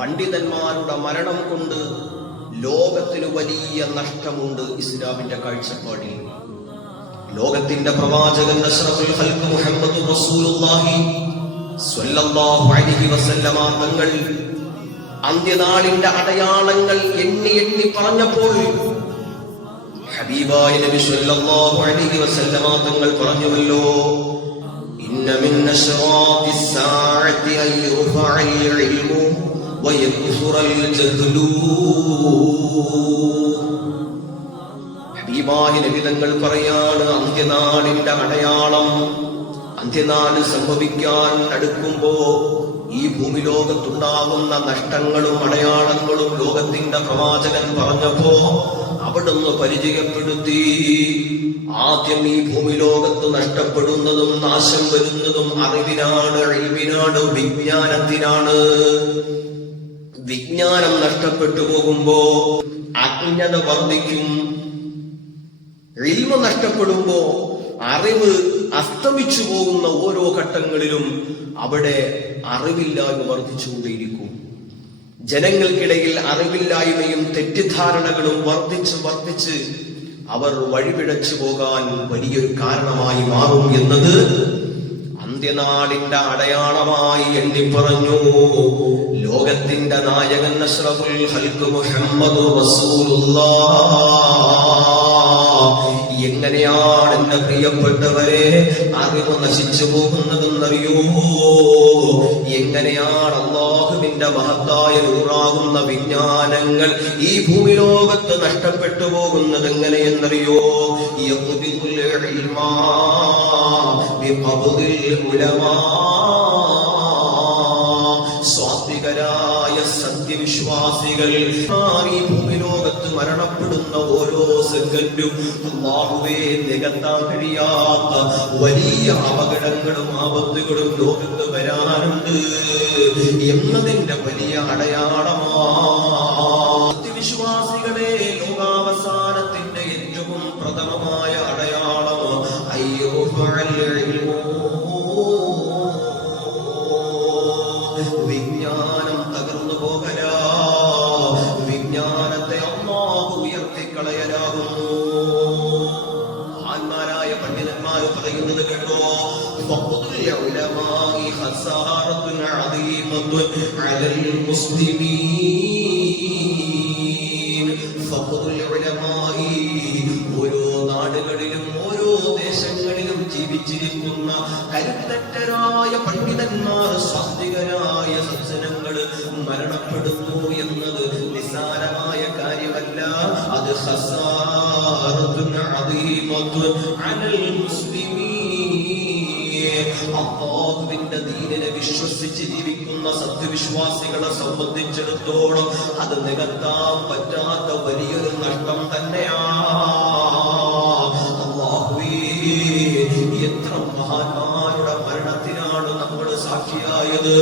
പണ്ഡിതന്മാരുടെ മരണം കൊണ്ട് ലോകത്തിന് വലിയ നഷ്ടമുണ്ട്. ഇസ്ലാമിന്റെ കാഴ്ചപ്പാടിൽ ലോകത്തിന്റെ പ്രവാചകൻ അഷ്റഫുൽ ഖൽഖ് മുഹമ്മദ് റസൂലുള്ളാഹി സ്വല്ലല്ലാഹു അലൈഹി വസല്ലമ തങ്ങൾ അന്ത്യനാളിന്റെ അടയാളങ്ങൾ എണ്ണി എണ്ണി പറഞ്ഞപ്പോൾ ഹബീബായ നബി സ്വല്ലല്ലാഹു അലൈഹി വസല്ലമ തങ്ങൾ പറഞ്ഞുവല്ലോ, ഇന്ന മിൻ അശ്റാത്തിസ് സാഅത്തി അൻ യുർഫഅൽ ഇൽമു വയക്സുറൽ ജഹ്ലു. ഹബീബായ നബി തങ്ങൾ പറയാണ്, അന്ത്യനാളിന്റെ അടയാളം, അന്ത്യനാട് സംഭവിക്കാൻ അടുക്കുമ്പോ ഈ ഭൂമി ലോകത്തുണ്ടാകുന്ന നഷ്ടങ്ങളും അടയാളങ്ങളും ലോകത്തിന്റെ പ്രവാചകൻ പറഞ്ഞപ്പോ അവിടുന്ന് പരിചയപ്പെടുത്തി. ആദ്യം ഈ ഭൂമി ലോകത്ത് നഷ്ടപ്പെടുന്നതും നാശം വരുന്നതും അറിവിനാണ്, ഇൽമിനാണ്, വിജ്ഞാനത്തിനാണ്. വിജ്ഞാനം നഷ്ടപ്പെട്ടു പോകുമ്പോ അജ്ഞത വർദ്ധിക്കും. ഇൽമ നഷ്ടപ്പെടുമ്പോ അറിവ് അസ്തമിച്ചു പോകുന്ന ഓരോ ഘട്ടങ്ങളിലും അവിടെ അറിവില്ലായ്മ വർദ്ധിച്ചുകൊണ്ടേയിരിക്കും. ജനങ്ങൾക്കിടയിൽ അറിവില്ലായ്മയും തെറ്റിദ്ധാരണകളും വർദ്ധിച്ച് അവർ വഴിപിഴച്ചു പോകാൻ വലിയൊരു കാരണമായി മാറും എന്നത് അന്ത്യനാളിന്റെ അടയാളമായി എണ്ണി പറഞ്ഞു ലോകത്തിന്റെ നായകൻ അഷ്റഫുൽ ഖൽഖ് മുഹമ്മദ് റസൂലുള്ളാഹ്. എങ്ങനെയാണ് എന്റെ പ്രിയപ്പെട്ടവരെ അറിവ് നശിച്ചു പോകുന്നതെന്നറിയോ? എങ്ങനെയാണ് അല്ലാഹുവിന്റെ മഹത്തായ നൂറാകുന്ന വിജ്ഞാനങ്ങൾ ഈ ഭൂമി ലോകത്ത് നഷ്ടപ്പെട്ടു പോകുന്നത് എങ്ങനെയെന്നറിയോ? സ്വാത്വികരായ സത്യവിശ്വാസികൾ ഈ ഭൂമി ലോകത്ത് മരണപ്പെടുന്ന ഓരോ സെക്കൻഡും അല്ലാഹുവേ നികത്താൻ കഴിയാത്ത വലിയ അപകടങ്ങളും ആപത്തുകളും ലോകത്ത് വരാനുണ്ട് എന്നതിന്റെ വലിയ അടയാളമാണ്. സത്യവിശ്വാസികളെ ലോകാവസാനത്തിന്റെ ഏറ്റവും പ്രഥമമായ അടയാളം വിജ്ഞാനം തകർന്നു പോകല, വിജ്ഞാനത്തെ അല്ലാഹു ഉയർത്തിക്കളയലാകുന്നു. മഹാന്മാരായ പണ്ഡിതന്മാർ പറയുന്നത് കേട്ടോ, ഓരോ നാടുകളിലും ഓരോ ദേശങ്ങളിലും ജീവിച്ചിരിക്കുന്ന കരുത്തറ്റരായ പണ്ഡിതന്മാർ, സ്വാത്വികരായ സജ്ജനങ്ങൾ മരണപ്പെടുന്നു എന്നത് നിസ്സാരമായ കാര്യമല്ല. അത് ഖസാറത്തുൻ അദീമത്തുൻ അലൽ മുസ്ലിമീൻ. അല്ലാഹുവിന്റെ ദീനിനെ വിശ്വസിച്ച് ജീവിക്കുന്ന സത്യവിശ്വാസികളെ സംബന്ധിച്ചിടത്തോളം അത് നികത്താൻ പറ്റാത്ത വലിയൊരു നഷ്ടം തന്നെയാണ്. അല്ലാഹുവേ, എത്ര മഹാന്മാരുടെ മരണത്തിനാണ് നമ്മൾ സാക്ഷിയായത്.